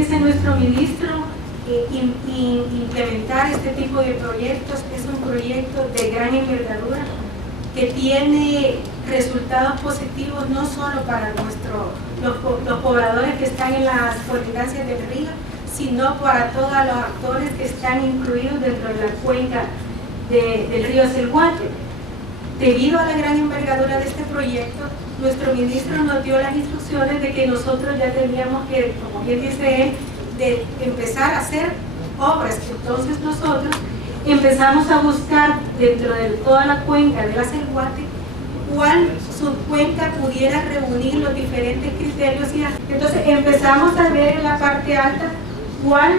dice nuestro ministro, implementar este tipo de proyectos es un proyecto de gran envergadura que tiene resultados positivos no solo para los pobladores que están en las colindancias del río, sino para todos los actores que están incluidos dentro de la cuenca del río Celguate. Debido a la gran envergadura de este proyecto, nuestro ministro nos dio las instrucciones de que nosotros ya teníamos que, como bien dice él, de empezar a hacer obras. Entonces nosotros empezamos a buscar dentro de toda la cuenca de la Celguate cuál subcuenca pudiera reunir los diferentes criterios. Entonces empezamos a ver en la parte alta cuál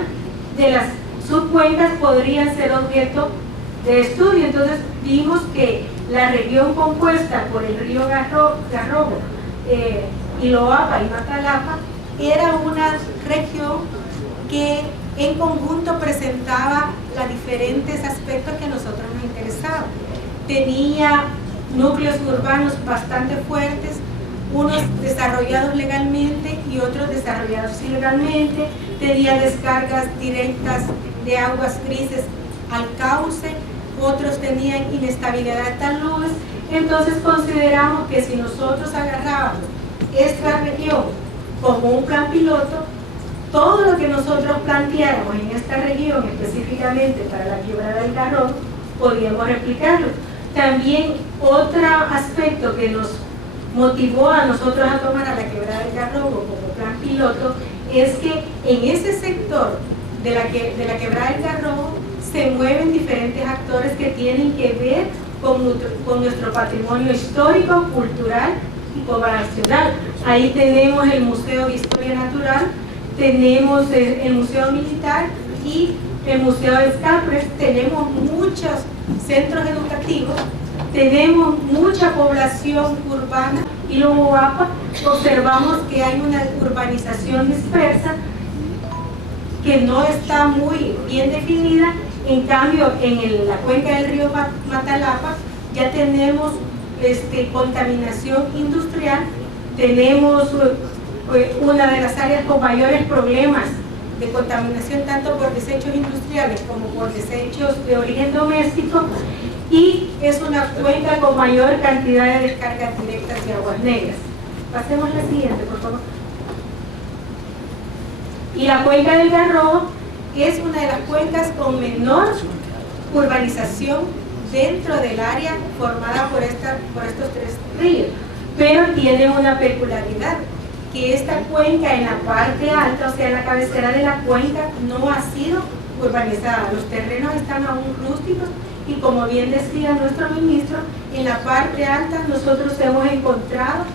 de las subcuencas podrían ser objeto de estudio. Entonces vimos que la región compuesta por el río Garrobo, Iloapa y Matalapa era una región que en conjunto presentaba los diferentes aspectos que a nosotros nos interesaban. Tenía núcleos urbanos bastante fuertes, unos desarrollados legalmente y otros desarrollados ilegalmente. Tenía descargas directas de aguas grises al cauce, otros tenían inestabilidad de taludes. Entonces consideramos que si nosotros agarrábamos esta región como un plan piloto, todo lo que nosotros planteáramos en esta región específicamente para la quebrada del Garrobo, podíamos replicarlo. También otro aspecto que nos motivó a nosotros a tomar a la quebrada del Garrobo como plan piloto es que en ese sector de la quebrada del Garrobo se mueven diferentes actores que tienen que ver con nuestro patrimonio histórico, cultural y poblacional. Ahí tenemos el Museo de Historia Natural, tenemos el Museo Militar y el Museo de Escapres, tenemos muchos centros educativos, tenemos mucha población urbana y luego observamos que hay una urbanización dispersa que no está muy bien definida. En cambio, en la cuenca del río Matalapa ya tenemos contaminación industrial, tenemos una de las áreas con mayores problemas de contaminación tanto por desechos industriales como por desechos de origen doméstico, y es una cuenca con mayor cantidad de descargas directas de aguas negras. Pasemos a la siguiente, por favor. Y la cuenca del Garrobo es una de las cuencas con menor urbanización dentro del área formada por estos tres ríos, pero tiene una peculiaridad, que esta cuenca en la parte alta, o sea, en la cabecera de la cuenca, no ha sido urbanizada. Los terrenos están aún rústicos y, como bien decía nuestro ministro, en la parte alta nosotros hemos encontrado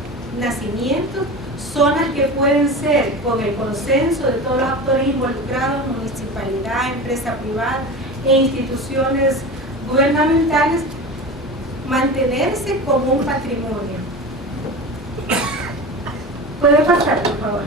nacimientos, zonas que pueden ser, con el consenso de todos los actores involucrados, municipalidad, empresa privada e instituciones gubernamentales, mantenerse como un patrimonio. ¿Puede pasar, por favor?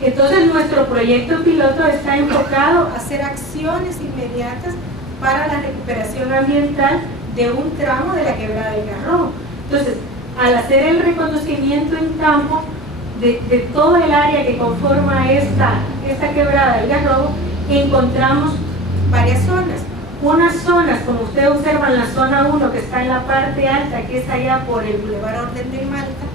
Entonces nuestro proyecto piloto está enfocado a hacer acciones inmediatas para la recuperación ambiental de un tramo de la quebrada del Garrobo. Entonces, al hacer el reconocimiento en campo de todo el área que conforma esta quebrada del Garrobo, encontramos varias zonas. Unas zonas, como ustedes observan, la zona 1 que está en la parte alta, que es allá por el Boulevard Orden de Malta,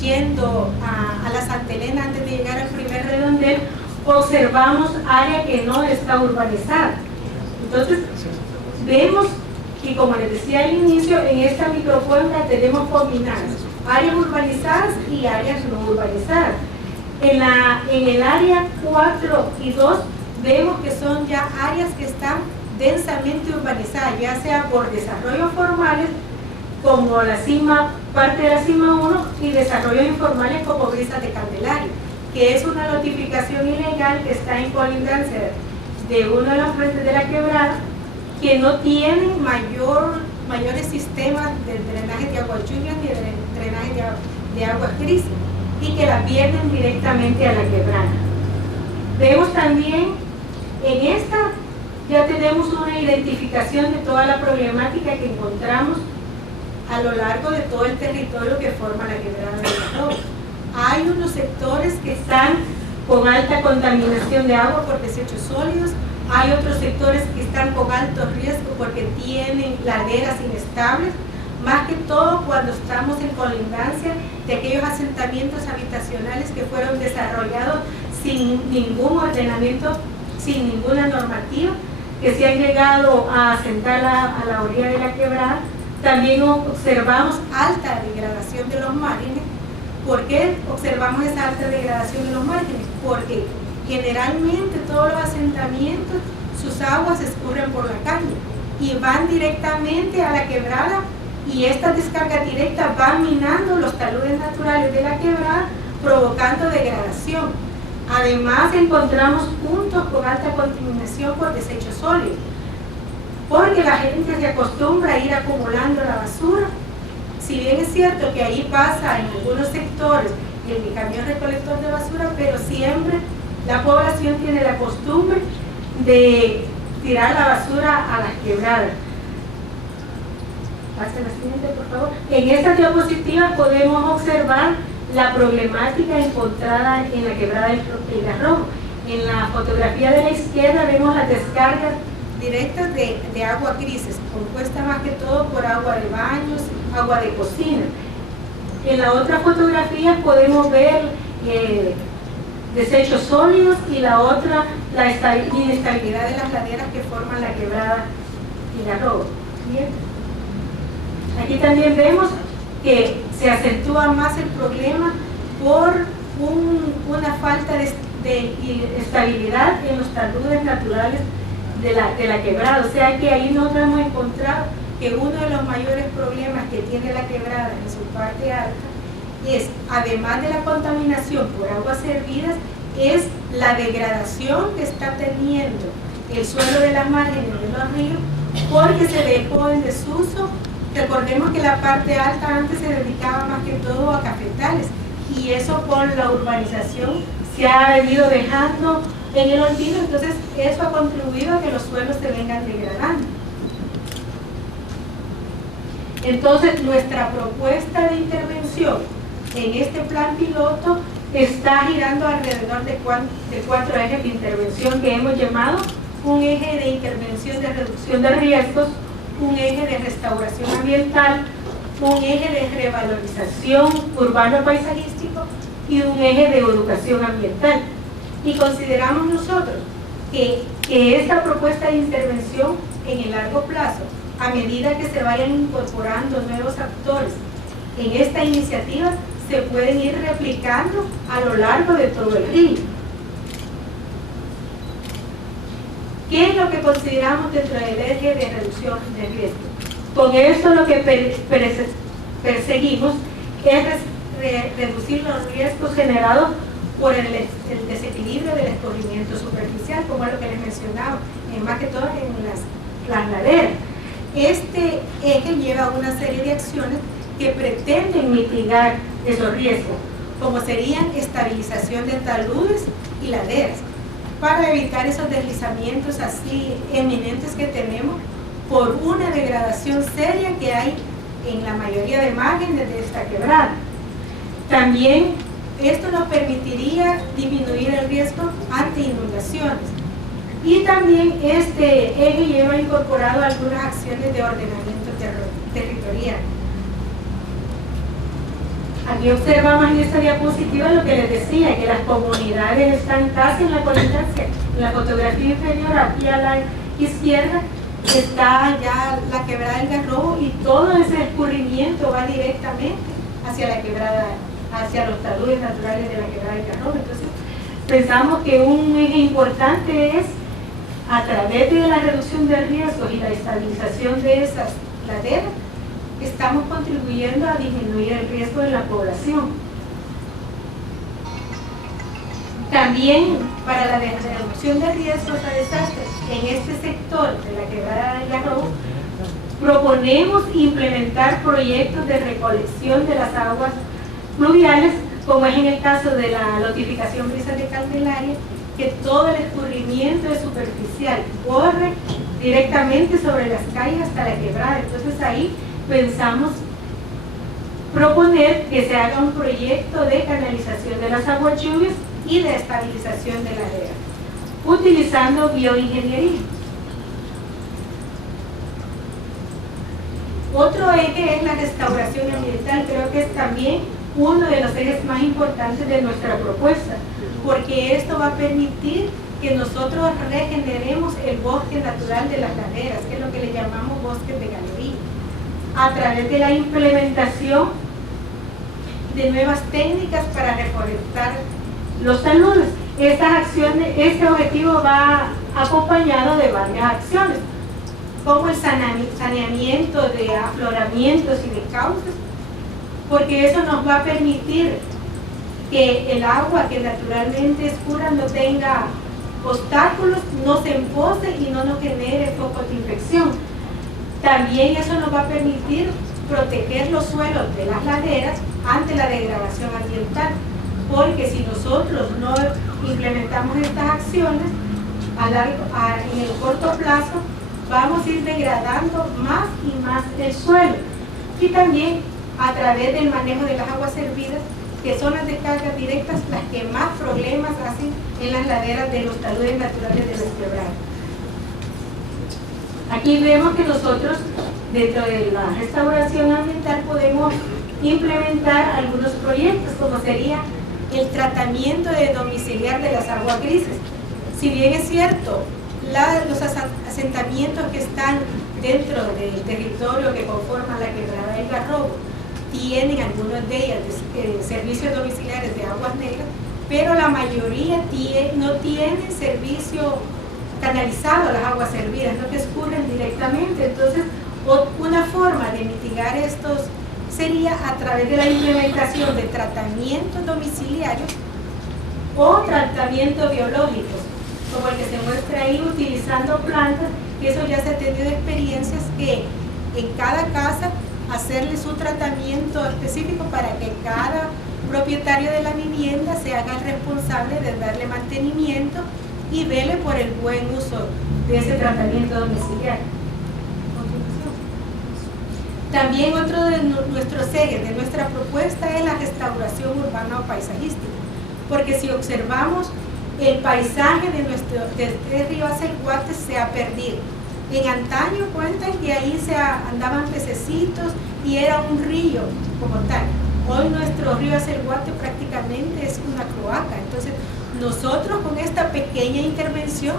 yendo a la Santa Elena antes de llegar al primer redondel, observamos área que no está urbanizada. Entonces, vemos que, como les decía al inicio, en esta microcuenca tenemos combinadas áreas urbanizadas y áreas no urbanizadas. En el área 4 y 2 vemos que son ya áreas que están densamente urbanizadas, ya sea por desarrollos formales como la cima, parte de la cima 1, y desarrollos informales como Brisas de Candelaria, que es una notificación ilegal que está en colindancia de uno de los frentes de la quebrada, que no tienen mayores sistemas de drenaje de aguas lluvias ni de drenaje de aguas grises, y que la pierden directamente a la quebrada. Vemos también en esta, ya tenemos una identificación de toda la problemática que encontramos a lo largo de todo el territorio que forma la quebrada del Garrobo. Hay unos sectores que están con alta contaminación de agua por desechos sólidos. Hay otros sectores que están con alto riesgo porque tienen laderas inestables, más que todo cuando estamos en colindancia de aquellos asentamientos habitacionales que fueron desarrollados sin ningún ordenamiento, sin ninguna normativa, que se han llegado a asentar a la orilla de la quebrada. También observamos alta degradación de los márgenes. ¿Por qué observamos esa alta degradación de los márgenes? Porque generalmente todos los asentamientos, sus aguas escurren por la calle y van directamente a la quebrada, y estas descargas directas van minando los taludes naturales de la quebrada, provocando degradación. Además encontramos puntos con alta contaminación por desechos sólidos, porque la gente se acostumbra a ir acumulando la basura. Si bien es cierto que ahí pasa en algunos sectores el camión recolector de basura, pero siempre la población tiene la costumbre de tirar la basura a las quebradas. Pase la siguiente, por favor. En esta diapositiva podemos observar la problemática encontrada en la quebrada del Garrobo. En la fotografía de la izquierda vemos las descargas directas de agua grises, compuesta más que todo por agua de baños, agua de cocina. En la otra fotografía podemos ver desechos sólidos, y la otra, la inestabilidad de las laderas que forman la quebrada y Garrobo. Bien. Aquí también vemos que se acentúa más el problema por una falta de estabilidad en los taludes naturales de la quebrada. O sea que ahí nosotros hemos encontrado que uno de los mayores problemas que tiene la quebrada en su parte alta es, además de la contaminación por aguas servidas, es la degradación que está teniendo el suelo de las márgenes de los ríos, porque se dejó en desuso. Recordemos que la parte alta antes se dedicaba más que todo a cafetales, y eso con la urbanización se ha venido dejando en el olvido. Entonces eso ha contribuido a que los suelos se vengan degradando. Entonces nuestra propuesta de intervención en este plan piloto está girando alrededor de cuatro ejes de intervención que hemos llamado: un eje de intervención de reducción de riesgos, un eje de restauración ambiental, un eje de revalorización urbano-paisajístico y un eje de educación ambiental. Y consideramos nosotros que esta propuesta de intervención en el largo plazo, a medida que se vayan incorporando nuevos actores en esta iniciativa, se pueden ir replicando a lo largo de todo el río. ¿Qué es lo que consideramos dentro del eje de reducción de riesgo? Con esto lo que perseguimos es reducir los riesgos generados por el desequilibrio del escurrimiento superficial, como es lo que les mencionaba, más que todo en las laderas. Este eje lleva una serie de acciones que pretenden mitigar esos riesgos, como serían estabilización de taludes y laderas, para evitar esos deslizamientos así eminentes que tenemos por una degradación seria que hay en la mayoría de márgenes de esta quebrada. También esto nos permitiría disminuir el riesgo ante inundaciones. Y también este eje lleva incorporado algunas acciones de ordenamiento territorial. Aquí observamos en esta diapositiva lo que les decía, que las comunidades están casi en la colindancia. En la fotografía inferior, aquí a la izquierda, está ya la quebrada del Garrobo, y todo ese escurrimiento va directamente hacia la quebrada, hacia los taludes naturales de la quebrada del Garrobo. Entonces, pensamos que un eje importante es, a través de la reducción de riesgos y la estabilización de esas laderas, estamos contribuyendo a disminuir el riesgo de la población. También para la reducción de riesgos a desastres en este sector de la quebrada del Garrobo, proponemos implementar proyectos de recolección de las aguas fluviales, como es en el caso de la lotificación Brisas de Candelaria, que todo el escurrimiento es superficial, corre directamente sobre las calles hasta la quebrada. Entonces ahí pensamos proponer que se haga un proyecto de canalización de las aguas lluvias y de estabilización de laderas, utilizando bioingeniería. Otro eje es la restauración ambiental. Creo que es también uno de los ejes más importantes de nuestra propuesta, porque esto va a permitir que nosotros regeneremos el bosque natural de las laderas, que es lo que le llamamos bosques de galería, a través de la implementación de nuevas técnicas para reforestar los taludes. Estas acciones, este objetivo va acompañado de varias acciones, como el saneamiento de afloramientos y de cauces, porque eso nos va a permitir que el agua que naturalmente escurra no tenga obstáculos, no se empoce y no nos genere focos de infección. También eso nos va a permitir proteger los suelos de las laderas ante la degradación ambiental, porque si nosotros no implementamos estas acciones en el corto plazo, vamos a ir degradando más y más el suelo. Y también a través del manejo de las aguas servidas, que son las descargas directas las que más problemas hacen en las laderas de los taludes naturales de los quebrados. Aquí vemos que nosotros, dentro de la restauración ambiental, podemos implementar algunos proyectos, como sería el tratamiento de domiciliar de las aguas grises. Si bien es cierto, los asentamientos que están dentro del territorio que conforma la quebrada del Garrobo tienen algunas de ellas servicios domiciliares de aguas negras, pero la mayoría no tienen servicio canalizado a las aguas servidas, no que escurren directamente. Entonces, una forma de mitigar estos sería a través de la implementación de tratamientos domiciliarios o tratamientos biológicos, como el que se muestra ahí, utilizando plantas, que eso ya se ha tenido experiencias que en cada casa hacerle su tratamiento específico para que cada propietario de la vivienda se haga el responsable de darle mantenimiento y vele por el buen uso de ese tratamiento domiciliario. También otro de nuestros ejes de nuestra propuesta es la restauración urbana o paisajística, porque si observamos el paisaje del río Acelguate se ha perdido. En antaño cuentan que ahí andaban pececitos y era un río como tal. Hoy nuestro río Acelguate prácticamente es una cloaca. Entonces nosotros con esta pequeña intervención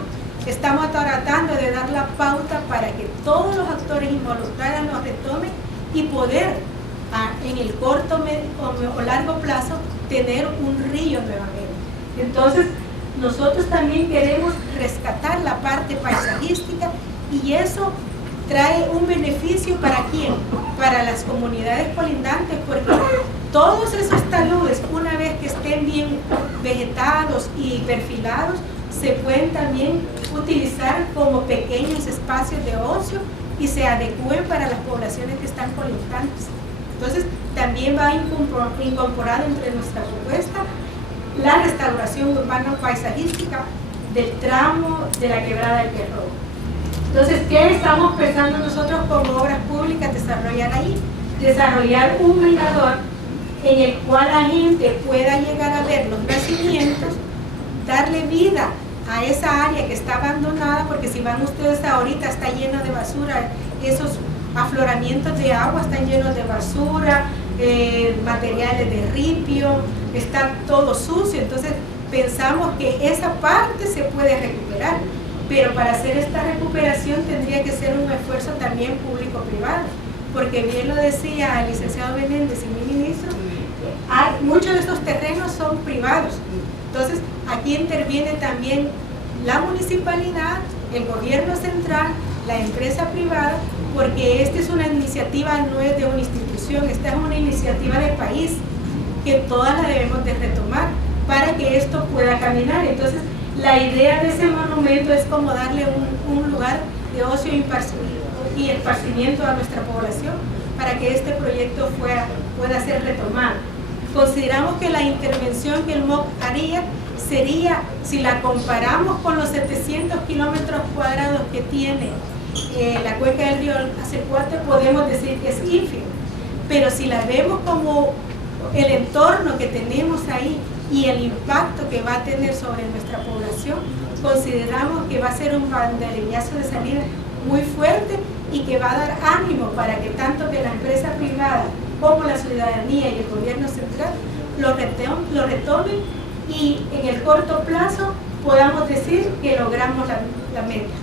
estamos tratando de dar la pauta para que todos los actores involucrados nos retomen y poder en el corto o largo plazo tener un río nuevamente. Entonces nosotros también queremos rescatar la parte paisajística y eso trae un beneficio ¿para quién? Para las comunidades colindantes, porque todos esos taludes, una vez que estén bien vegetados y perfilados, se pueden también utilizar como pequeños espacios de ocio y se adecúen para las poblaciones que están colindantes. Entonces también va incorporado entre nuestra propuesta la restauración urbana paisajística del tramo de la quebrada del Garrobo. Entonces, ¿qué estamos pensando nosotros como obras públicas desarrollar ahí? Desarrollar un mirador en el cual la gente pueda llegar a ver los nacimientos, darle vida a esa área que está abandonada, porque si van ustedes ahorita está lleno de basura, esos afloramientos de agua están llenos de basura, materiales de ripio, está todo sucio. Entonces pensamos que esa parte se puede recuperar, pero para hacer esta recuperación tendría que ser un esfuerzo también público-privado, porque bien lo decía el licenciado Menéndez y mi ministro, muchos de estos terrenos son privados. Entonces aquí interviene también la municipalidad, el gobierno central, la empresa privada, porque esta es una iniciativa, no es de una institución, esta es una iniciativa de país que todas la debemos de retomar para que esto pueda caminar. Entonces la idea de ese monumento es como darle un lugar de ocio y esparcimiento a nuestra población para que este proyecto pueda ser retomado. Consideramos que la intervención que el MOC haría sería, si la comparamos con los 700 kilómetros cuadrados que tiene la cuenca del río Acelguate, podemos decir que es ínfimo, pero si la vemos como el entorno que tenemos ahí y el impacto que va a tener sobre nuestra población, consideramos que va a ser un banderillazo de salida muy fuerte y que va a dar ánimo para que tanto que la empresa privada como la ciudadanía y el gobierno central lo retomen y en el corto plazo podamos decir que logramos la meta.